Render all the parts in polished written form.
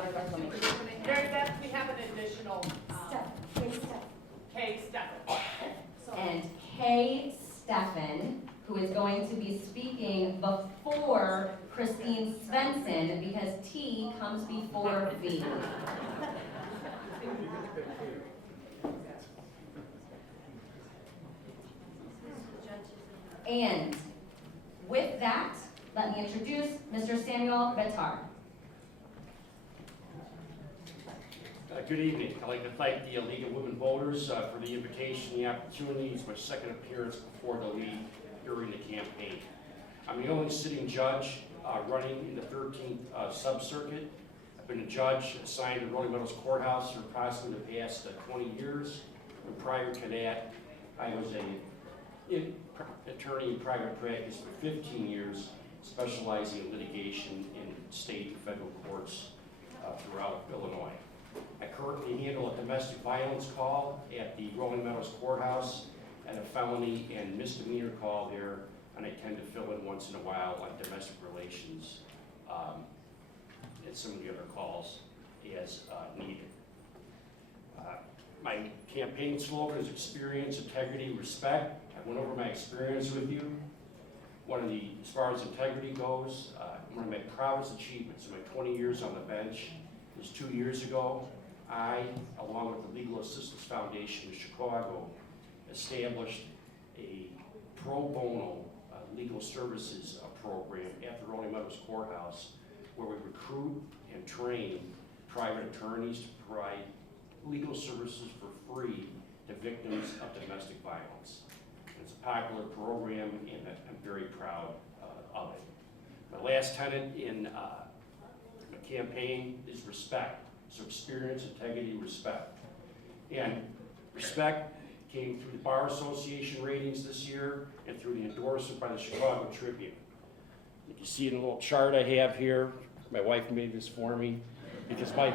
about reclamation. We have an additional, K. Stefan. And K. Stefan, who is going to be speaking before Christine Svensson, because T comes before V. And with that, let me introduce Mr. Samuel Betar. Good evening. I'd like to thank the League of Women Voters for the invitation, the opportunity. It's my second appearance before the League during the campaign. I'm the only sitting judge running in the 13th sub-circuit. I've been a judge assigned to Rolling Meadows Courthouse for approximately the past 20 years. And prior to that, I was an attorney in private practice for 15 years, specializing in litigation in state and federal courts throughout Illinois. I currently handle a domestic violence call at the Rolling Meadows Courthouse and a felony and misdemeanor call there, and I tend to fill in once in a while on domestic relations and some of the other calls as needed. My campaign slogan is experience, integrity, respect. I went over my experience with you. As far as integrity goes, one of my proudest achievements in my 20 years on the bench is 2 years ago. I, along with the Legal Assistance Foundation of Chicago, established a pro bono legal services program at the Rolling Meadows Courthouse, where we recruit and train private attorneys to provide legal services for free to victims of domestic violence. It's a popular program, and I'm very proud of it. My last tenet in my campaign is respect. So experience, integrity, respect. And respect came through the Bar Association ratings this year and through the endorsement by the Chicago Tribune. You can see in a little chart I have here, my wife made this for me because my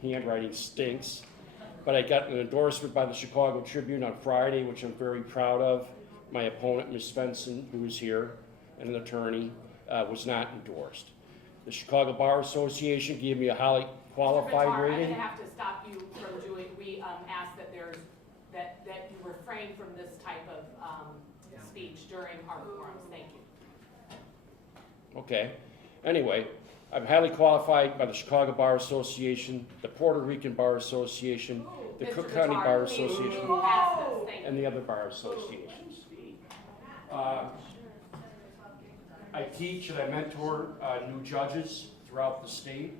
handwriting stinks. But I got an endorsement by the Chicago Tribune on Friday, which I'm very proud of. My opponent, Ms. Svensson, who is here, and an attorney, was not endorsed. The Chicago Bar Association gave me a highly qualified Mr. Betar, rating. I'm going to have to stop you from doing, we ask that that you refrain from this type of speech during our forums. Thank you. Okay. Anyway, I'm highly qualified by the Chicago Bar Association, the Puerto Rican Bar Association, the Mr. Cook County Betar, Bar please Association, move past this. Thank you. and the other bar associations. I teach and I mentor new judges throughout the state,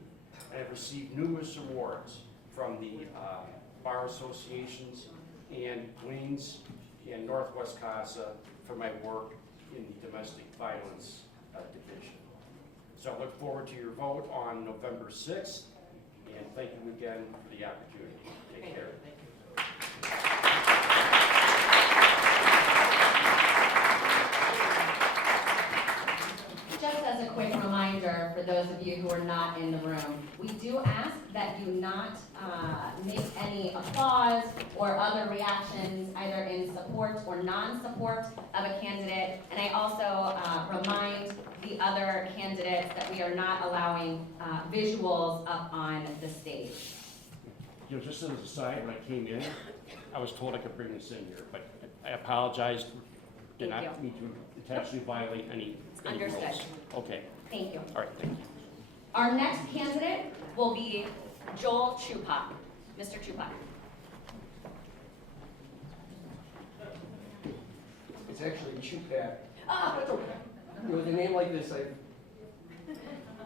and I've received numerous awards from the bar associations and Queens and Northwest CASA for my work in the domestic violence division. So I look forward to your vote on November 6th, and thank you again for the opportunity. Take care. Just as a quick reminder for those of you who are not in the room, we do ask that you not make any applause or other reactions either in support or non-support of a candidate. And I also remind the other candidates that we are not allowing visuals up on the stage. You know, just as an aside, when I came in, I was told I could bring this in here, but I apologize. Did Thank not mean to intentionally violate any Understood. rules. Okay. Thank you. All right. Thank you. Our next candidate will be Joel Chupak. Mr. Chupak. It's actually Chupak. That's okay. With a name like this,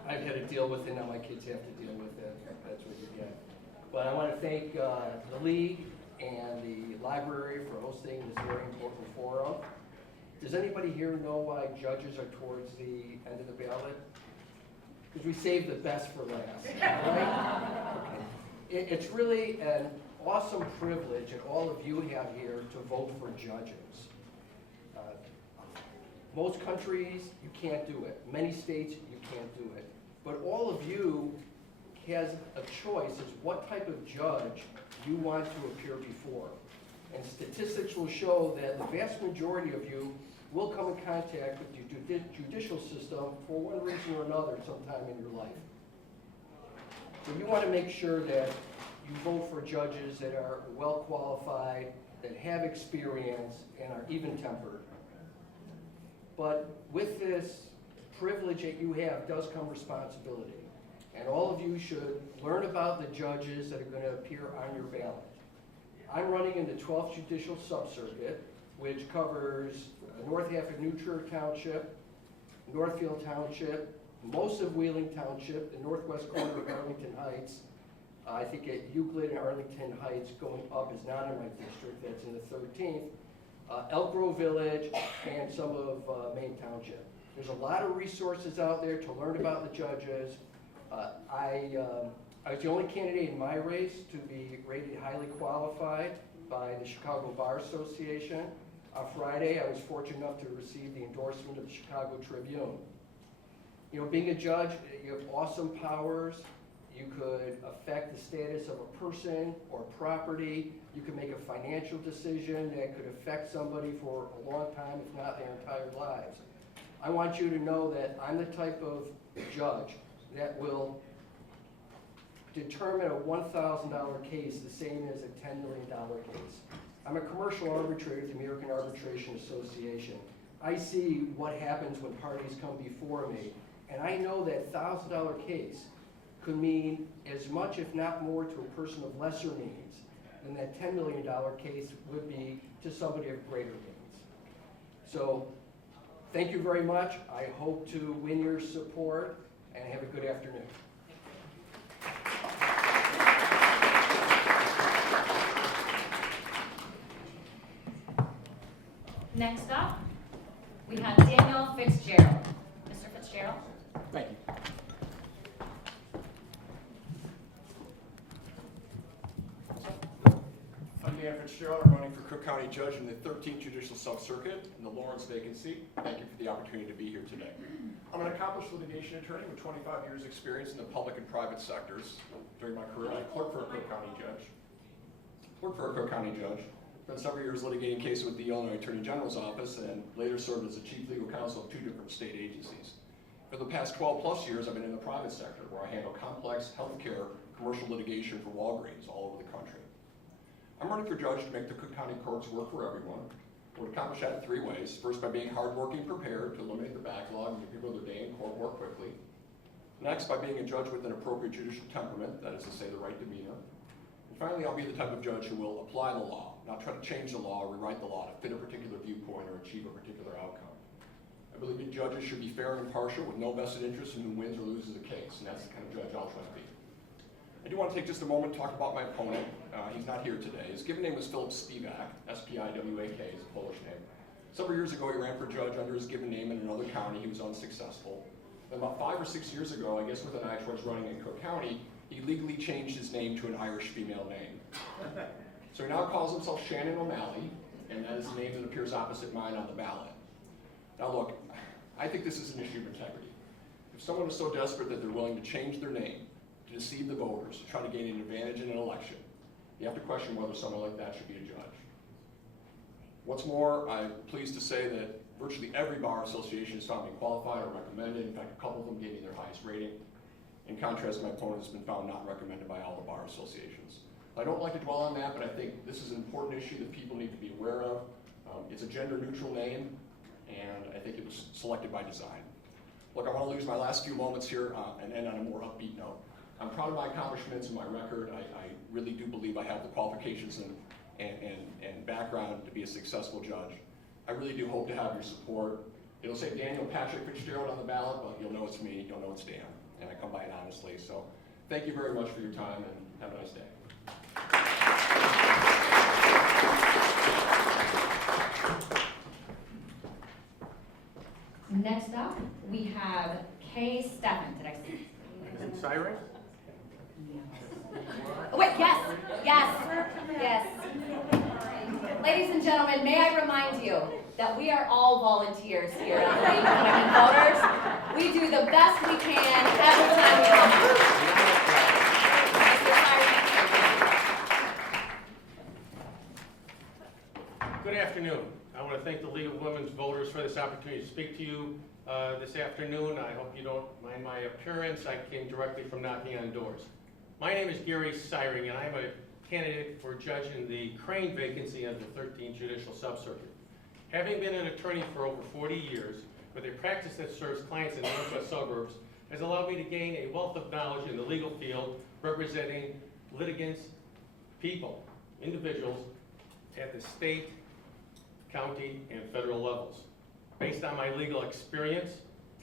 I've had to deal with it, now my kids have to deal with it. That's what you get. But I want to thank the League and the library for hosting this very important forum. Does anybody here know why judges are towards the end of the ballot? Because we save the best for last, right? Okay. It's really an awesome privilege, and all of you have here, to vote for judges. Most countries, you can't do it. Many states, you can't do it. But all of you has a choice as what type of judge you want to appear before. And statistics will show that the vast majority of you will come in contact with the judicial system for one reason or another sometime in your life. So you want to make sure that you vote for judges that are well qualified, that have experience, and are even-tempered. But with this privilege that you have does come responsibility. And all of you should learn about the judges that are going to appear on your ballot. I'm running in the 12th Judicial Subcircuit, which covers north half of New Trier Township, Northfield Township, most of Wheeling Township, the northwest corner of Arlington Heights. I think at Euclid and Arlington Heights going up is not in my district, that's in the 13th. Elk Grove Village, and some of Maine Township. There's a lot of resources out there to learn about the judges. I was the only candidate in my race to be rated highly qualified by the Chicago Bar Association. On Friday, I was fortunate enough to receive the endorsement of the Chicago Tribune. You know, being a judge, you have awesome powers. You could affect the status of a person or property. You could make a financial decision that could affect somebody for a long time, if not their entire lives. I want you to know that I'm the type of judge that will determine a $1,000 case the same as a $10 million case. I'm a commercial arbitrator with the American Arbitration Association. I see what happens when parties come before me, and I know that $1,000 case could mean as much, if not more, to a person of lesser means than that $10 million case would be to somebody of greater means. So, thank you very much. I hope to win your support, and have a good afternoon. Next up, we have Daniel Fitzgerald. Mr. Fitzgerald? Thank you. I'm Dan Fitzgerald. I'm running for Cook County Judge in the 13th Judicial Sub-Circuit in the Lawrence vacancy. Thank you for the opportunity to be here today. I'm an accomplished litigation attorney with 25 years experience in the public and private sectors. During my career, I clerked for a Cook County judge. Spent several years litigating cases with the Illinois Attorney General's office and later served as the chief legal counsel of 2 different state agencies. For the past 12 plus years, I've been in the private sector where I handle complex healthcare commercial litigation for Walgreens all over the country. I'm running for judge to make the Cook County courts work for everyone. We'll accomplish that in 3 ways. First, by being hardworking, prepared to eliminate the backlog and give people their day in court more quickly. Next, by being a judge with an appropriate judicial temperament, that is to say, the right demeanor. And finally, I'll be the type of judge who will apply the law, not try to change the law or rewrite the law to fit a particular viewpoint or achieve a particular outcome. I believe that judges should be fair and impartial with no vested interest in who wins or loses a case, and that's the kind of judge I'll try to be. I do want to take just a moment to talk about my opponent. He's not here today. His given name was Philip Spivak, S-P-I-W-A-K is a Polish name. Several years ago, he ran for judge under his given name in another county. He was unsuccessful. Then about 5 or 6 years ago, I guess with an eye towards running in Cook County, he legally changed his name to an Irish female name. So he now calls himself Shannon OMalley, and that is the name that appears opposite mine on the ballot. Now look, I think this is an issue of integrity. If someone is so desperate that they're willing to change their name, to deceive the voters, to try to gain an advantage in an election, you have to question whether someone like that should be a judge. What's more, I'm pleased to say that virtually every bar association has found me qualified or recommended. In fact, a couple of them gave me their highest rating. In contrast, my opponent has been found not recommended by all the bar associations. I don't like to dwell on that, but I think this is an important issue that people need to be aware of. It's a gender-neutral name, and I think it was selected by design. Look, I want to use my last few moments here and end on a more upbeat note. I'm proud of my accomplishments and my record. I really do believe I have the qualifications and background to be a successful judge. I really do hope to have your support. It'll say Daniel Patrick Fitzgerald on the ballot, but you'll know it's me, you'll know it's Dan, and I come by it honestly. So thank you very much for your time, and have a nice day. Next up, we have Kay Stefan. Did I see? Is it Syring? Wait, yes. Ladies and gentlemen, may I remind you that we are all volunteers here at the League of Women Voters. We do the best we can every time we come. Mr. Syring. Good afternoon. I want to thank the League of Women's Voters for this opportunity to speak to you this afternoon. I hope you don't mind my appearance. I came directly from knocking on doors. My name is Gary Syring, and I'm a candidate for judge in the Crane vacancy of the 13th Judicial Subcircuit. Having been an attorney for over 40 years, with a practice that serves clients in the northwest suburbs, has allowed me to gain a wealth of knowledge in the legal field representing litigants, people, individuals at the state, county, and federal levels. Based on my legal experience,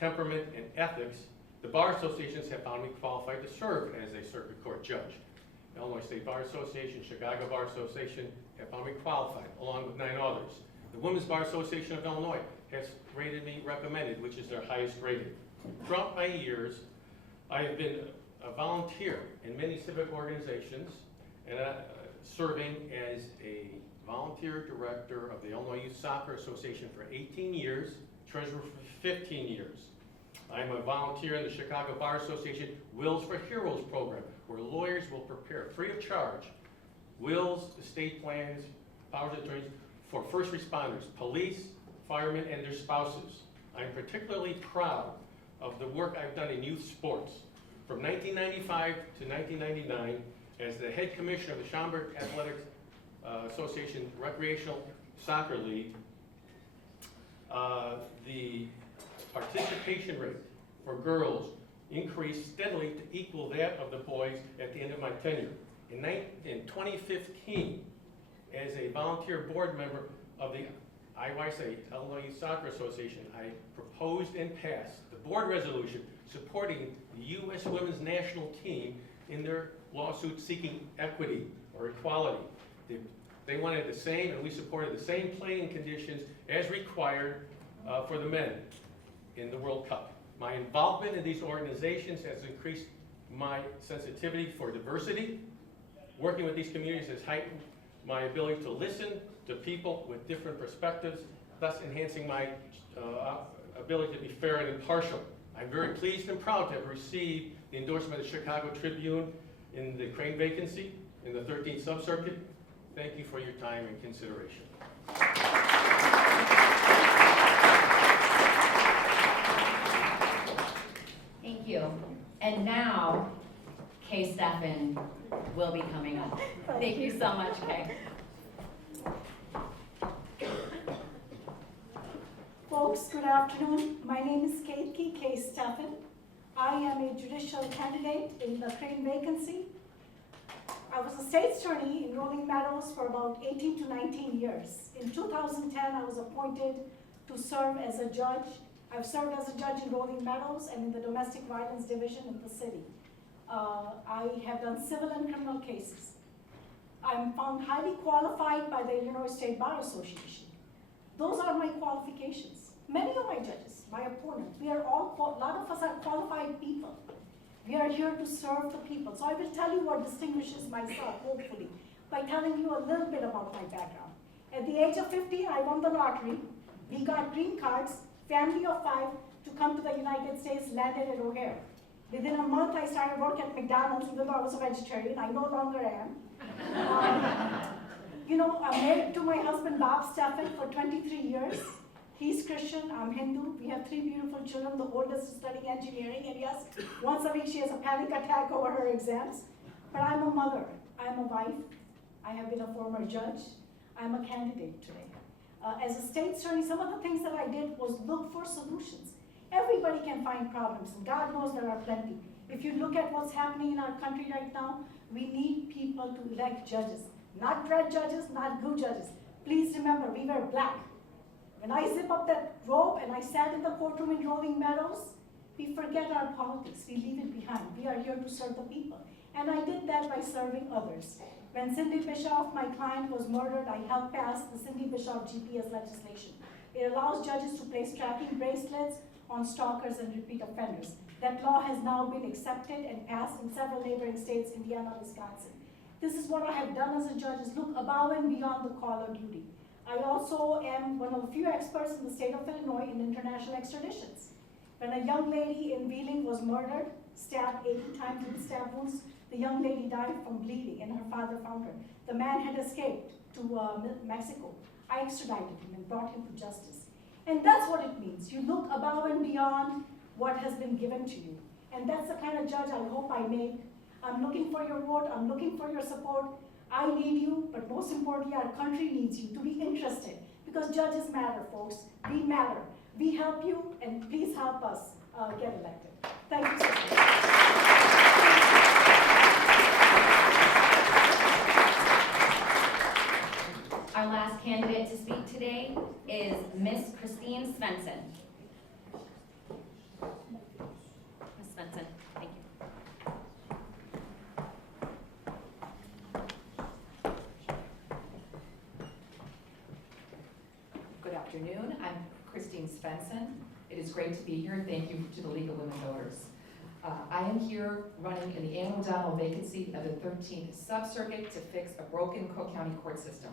temperament, and ethics, the Bar Associations have found me qualified to serve as a circuit court judge. The Illinois State Bar Association, Chicago Bar Association have found me qualified, along with 9 others. The Women's Bar Association of Illinois has rated me recommended, which is their highest rating. Throughout my years, I have been a volunteer in many civic organizations, and serving as a volunteer director of the Illinois Youth Soccer Association for 18 years, treasurer for 15 years. I'm a volunteer in the Chicago Bar Association Wills for Heroes program, where lawyers will prepare free of charge wills, estate plans, powers of attorneys for first responders, police, firemen, and their spouses. I'm particularly proud of the work I've done in youth sports. From 1995 to 1999, as the head commissioner of the Schaumburg Athletics Association Recreational Soccer League, the participation rate for girls increased steadily to equal that of the boys at the end of my tenure. In 2015, as a volunteer board member of the IYSA, Illinois Youth Soccer Association, I proposed and passed the board resolution supporting the U.S. Women's National Team in their lawsuit seeking equity or equality. They wanted the same, and we supported the same playing conditions as required for the men in the World Cup. My involvement in these organizations has increased my sensitivity for diversity. Working with these communities has heightened my ability to listen to people with different perspectives, thus enhancing my ability to be fair and impartial. I'm very pleased and proud to have received the endorsement of the Chicago Tribune in the Crane vacancy in the 13th Subcircuit. Thank you for your time and consideration. Thank you. And now, Kay Stefan will be coming up. Thank you so much, Kay. Folks, good afternoon. My name is Kay Stefan. I am a judicial candidate in the Crane vacancy. I was a state attorney in Rolling Meadows for about 18 to 19 years. In 2010, I was appointed to serve as a judge. I've served as a judge in Rolling Meadows and in the domestic violence division in the city. I have done civil and criminal cases. I'm found highly qualified by the Illinois State Bar Association. Those are my qualifications. Many of my judges, my opponents, a lot of us are qualified people. We are here to serve the people. So I will tell you what distinguishes myself, hopefully, by telling you a little bit about my background. At the age of 50, I won the lottery. We got green cards, family of 5, to come to the United States, landed at O'Hare. Within a month, I started work at McDonald's, even though I was a vegetarian. I no longer am. I'm married to my husband, Bob Stefan, for 23 years. He's Christian, I'm Hindu. We have 3 beautiful children. The oldest is studying engineering, and yes, once a week she has a panic attack over her exams. But I'm a mother, I'm a wife, I have been a former judge, I'm a candidate today. As a state attorney, some of the things that I did was look for solutions. Everybody can find problems, and God knows there are plenty. If you look at what's happening in our country right now, we need people to elect judges. Not red judges, not blue judges. Please remember, we wear black. When I zip up that robe and I sat in the courtroom in Rolling Meadows, we forget our politics, we leave it behind. We are here to serve the people. And I did that by serving others. When Cindy Bischoff, my client, was murdered, I helped pass the Cindy Bischoff GPS legislation. It allows judges to place tracking bracelets on stalkers and repeat offenders. That law has now been accepted and passed in several neighboring states, Indiana, Wisconsin. This is what I have done as a judge, is look above and beyond the call of duty. I also am one of the few experts in the state of Illinois in international extraditions. When a young lady in Wheeling was murdered, stabbed 80 times with stab wounds, the young lady died from bleeding and her father found her. The man had escaped to Mexico. I extradited him and brought him to justice. And that's what it means. You look above and beyond what has been given to you. And that's the kind of judge I hope I make. I'm looking for your vote, I'm looking for your support. I need you, but most importantly, our country needs you to be interested, because judges matter, folks. We matter. We help you, and please help us get elected. Thank you so much. Our last candidate to speak today is Miss Christine Svensson. Miss Svensson, thank you. Good afternoon. I'm Christine Svensson. It is great to be here, and thank you to the League of Women Voters. I am here running in the Anne O'Donnell vacancy of the 13th Sub-Circuit to fix a broken Cook County court system.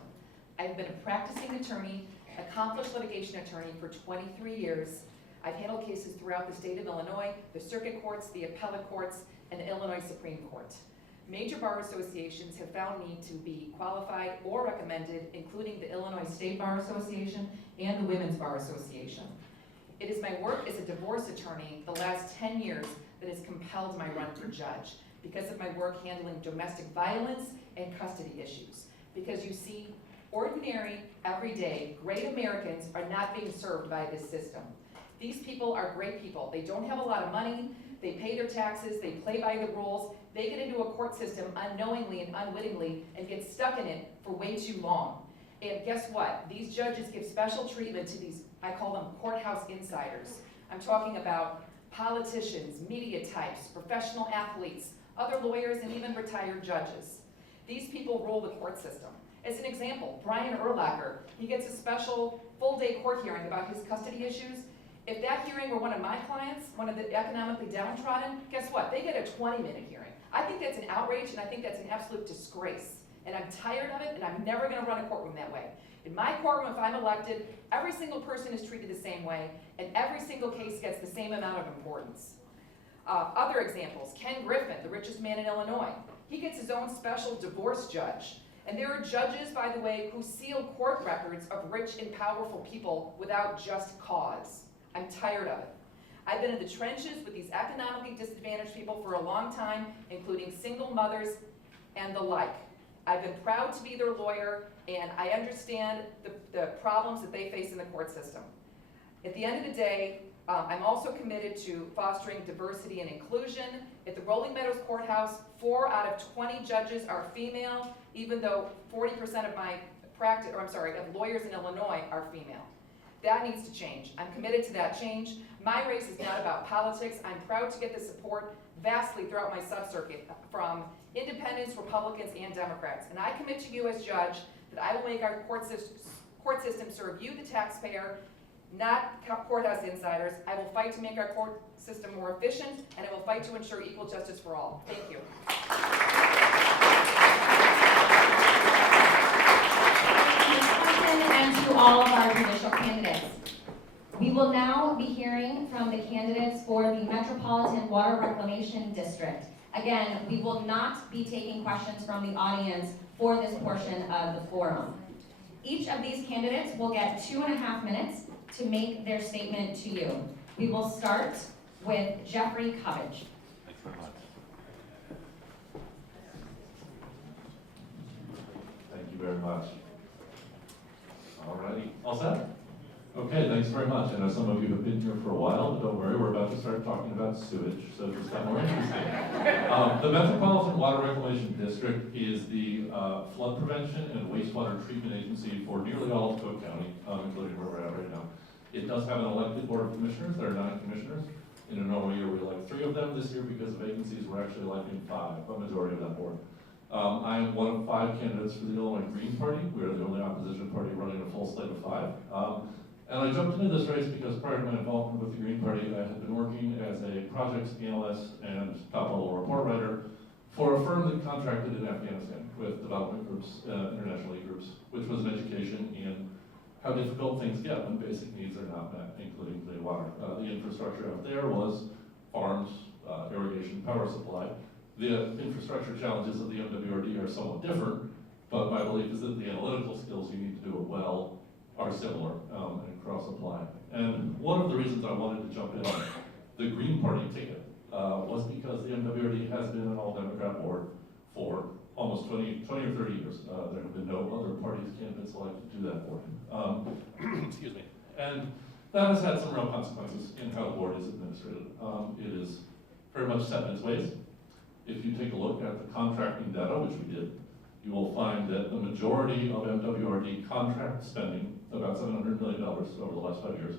I've been a practicing attorney, accomplished litigation attorney for 23 years. I've handled cases throughout the state of Illinois, the circuit courts, the appellate courts, and the Illinois Supreme Court. Major bar associations have found me to be qualified or recommended, including the Illinois State Bar Association and the Women's Bar Association. It is my work as a divorce attorney the last 10 years that has compelled my run for judge, because of my work handling domestic violence and custody issues. Because you see, ordinary, everyday, great Americans are not being served by this system. These people are great people. They don't have a lot of money, they pay their taxes, they play by the rules, they get into a court system unknowingly and unwittingly and get stuck in it for way too long. And guess what? These judges give special treatment to these, I call them courthouse insiders. I'm talking about politicians, media types, professional athletes, other lawyers, and even retired judges. These people rule the court system. As an example, Brian Urlacher, he gets a special full-day court hearing about his custody issues. If that hearing were one of my clients, one of the economically downtrodden, guess what? They get a 20-minute hearing. I think that's an outrage, and I think that's an absolute disgrace. And I'm tired of it, and I'm never gonna run a courtroom that way. In my courtroom, if I'm elected, every single person is treated the same way, and every single case gets the same amount of importance. Other examples, Ken Griffin, the richest man in Illinois. He gets his own special divorce judge. And there are judges, by the way, who seal court records of rich and powerful people without just cause. I'm tired of it. I've been in the trenches with these economically disadvantaged people for a long time, including single mothers and the like. I've been proud to be their lawyer, and I understand the problems that they face in the court system. At the end of the day, I'm also committed to fostering diversity and inclusion. At the Rolling Meadows Courthouse, 4 out of 20 judges are female, even though 40% of my of lawyers in Illinois are female. That needs to change. I'm committed to that change. My race is not about politics. I'm proud to get the support vastly throughout my sub-circuit from independents, Republicans, and Democrats. And I commit to you as judge that I will make our court system serve you, the taxpayer, not courthouse insiders. I will fight to make our court system more efficient, and I will fight to ensure equal justice for all. Thank you. And to all of our judicial candidates. We will now be hearing from the candidates for the Metropolitan Water Reclamation District. Again, we will not be taking questions from the audience for this portion of the forum. Each of these candidates will get 2.5 minutes to make their statement to you. We will start with Jeffrey Cubbage. Thanks very much. Thank you very much. Alrighty, all set? Okay, thanks very much. I know some of you have been here for a while, but don't worry, we're about to start talking about sewage, so it just got more interesting. The Metropolitan Water Reclamation District is the flood prevention and wastewater treatment agency for nearly all of Cook County, including where we're at right now. It does have an elected board of commissioners. There are 9 commissioners. In a normal year, we elect 3 of them. This year, because of vacancies, we're actually electing 5, a majority of that board. I am one of 5 candidates for the Illinois Green Party. We are the only opposition party running a full slate of 5. And I jumped into this race because prior to my involvement with the Green Party, I had been working as a projects analyst and top-level report writer for a firm that contracted in Afghanistan with development groups, international aid groups, which was an education in how difficult things get when basic needs are not met, including clean water. The infrastructure out there was farms, irrigation, power supply. The infrastructure challenges of the MWRD are somewhat different, but my belief is that the analytical skills you need to do it well are similar and cross-apply. And one of the reasons I wanted to jump in on the Green Party ticket was because the MWRD has been an all-Democrat board for almost 20 or 30 years. There have been no other parties candidates selected to that board. Excuse me. And that has had some real consequences in how the board is administrated. It is very much set in its ways. If you take a look at the contracting data, which we did, you will find that the majority of MWRD contract spending, about $700 million over the last 5 years,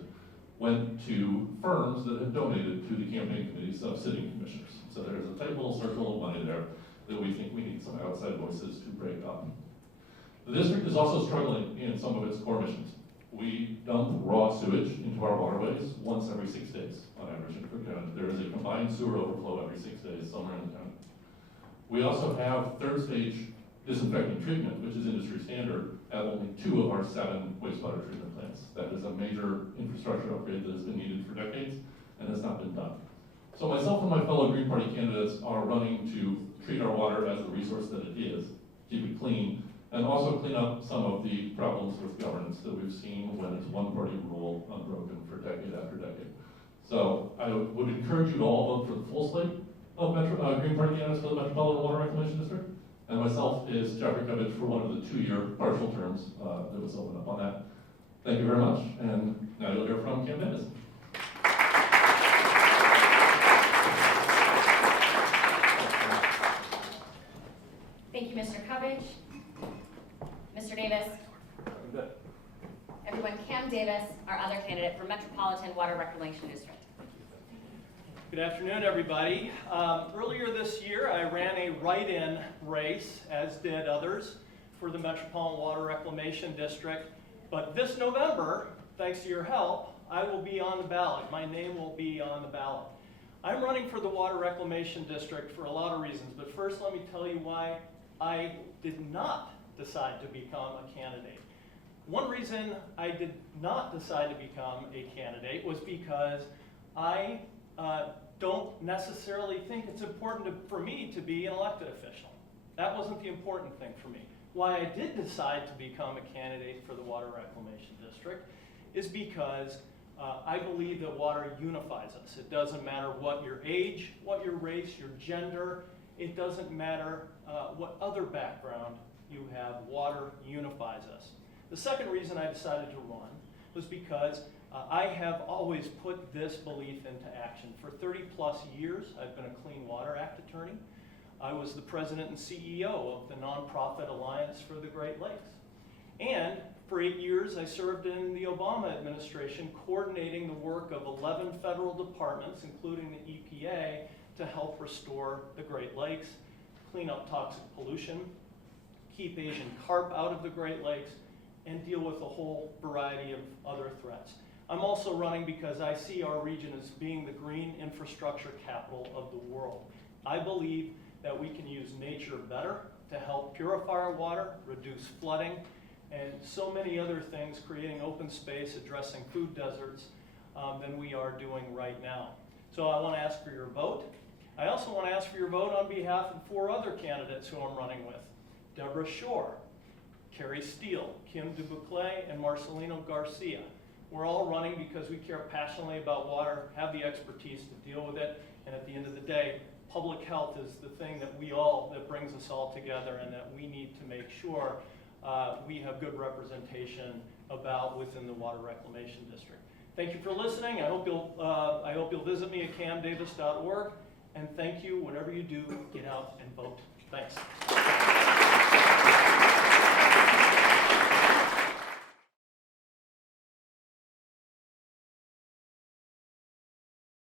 went to firms that have donated to the campaign committees of sitting commissioners. So there's a tight little circle of money there that we think we need some outside voices to break up. The district is also struggling in some of its core missions. We dump raw sewage into our waterways once every 6 days on average in Cook County. There is a combined sewer overflow every 6 days somewhere in the county. We also have third stage disinfecting treatment, which is industry standard, at only 2 of our 7 wastewater treatment plants. That is a major infrastructure upgrade that has been needed for decades and has not been done. So myself and my fellow Green Party candidates are running to treat our water as the resource that it is, keep it clean, and also clean up some of the problems with governance that we've seen when it's one-party rule unbroken for decade after decade. So I would encourage you to all vote for the full slate of Green Party candidates for the Metropolitan Water Reclamation District. And myself is Jeffrey Kubat for one of the 2-year partial terms that was opened up on that. Thank you very much, and now you'll hear from Cam Davis. Thank you, Mr. Kubat. Mr. Davis. Everyone, Cam Davis, our other candidate for Metropolitan Water Reclamation District. Good afternoon, everybody. Earlier this year, I ran a write-in race, as did others, for the Metropolitan Water Reclamation District. But this November, thanks to your help, I will be on the ballot. My name will be on the ballot. I'm running for the Water Reclamation District for a lot of reasons, but first let me tell you why I did not decide to become a candidate. One reason I did not decide to become a candidate was because I don't necessarily think it's important for me to be an elected official. That wasn't the important thing for me. Why I did decide to become a candidate for the Water Reclamation District is because I believe that water unifies us. It doesn't matter what your age, what your race, your gender, it doesn't matter what other background you have, water unifies us. The second reason I decided to run was because I have always put this belief into action. For 30+ years, I've been a Clean Water Act attorney. I was the president and CEO of the nonprofit Alliance for the Great Lakes. And for 8 years, I served in the Obama administration coordinating the work of 11 federal departments, including the EPA, to help restore the Great Lakes, clean up toxic pollution, keep Asian carp out of the Great Lakes, and deal with a whole variety of other threats. I'm also running because I see our region as being the green infrastructure capital of the world. I believe that we can use nature better to help purify our water, reduce flooding, and so many other things, creating open space, addressing food deserts, than we are doing right now. So I want to ask for your vote. I also want to ask for your vote on behalf of 4 other candidates who I'm running with. Deborah Shore, Carrie Steele, Kim DuBouclet, and Marcelino Garcia. We're all running because we care passionately about water, have the expertise to deal with it, and at the end of the day, public health is the thing that brings us all together, and that we need to make sure we have good representation about within the Water Reclamation District. Thank you for listening. I hope you'll visit me at camdavis.org, and thank you. Whatever you do, get out and vote. Thanks.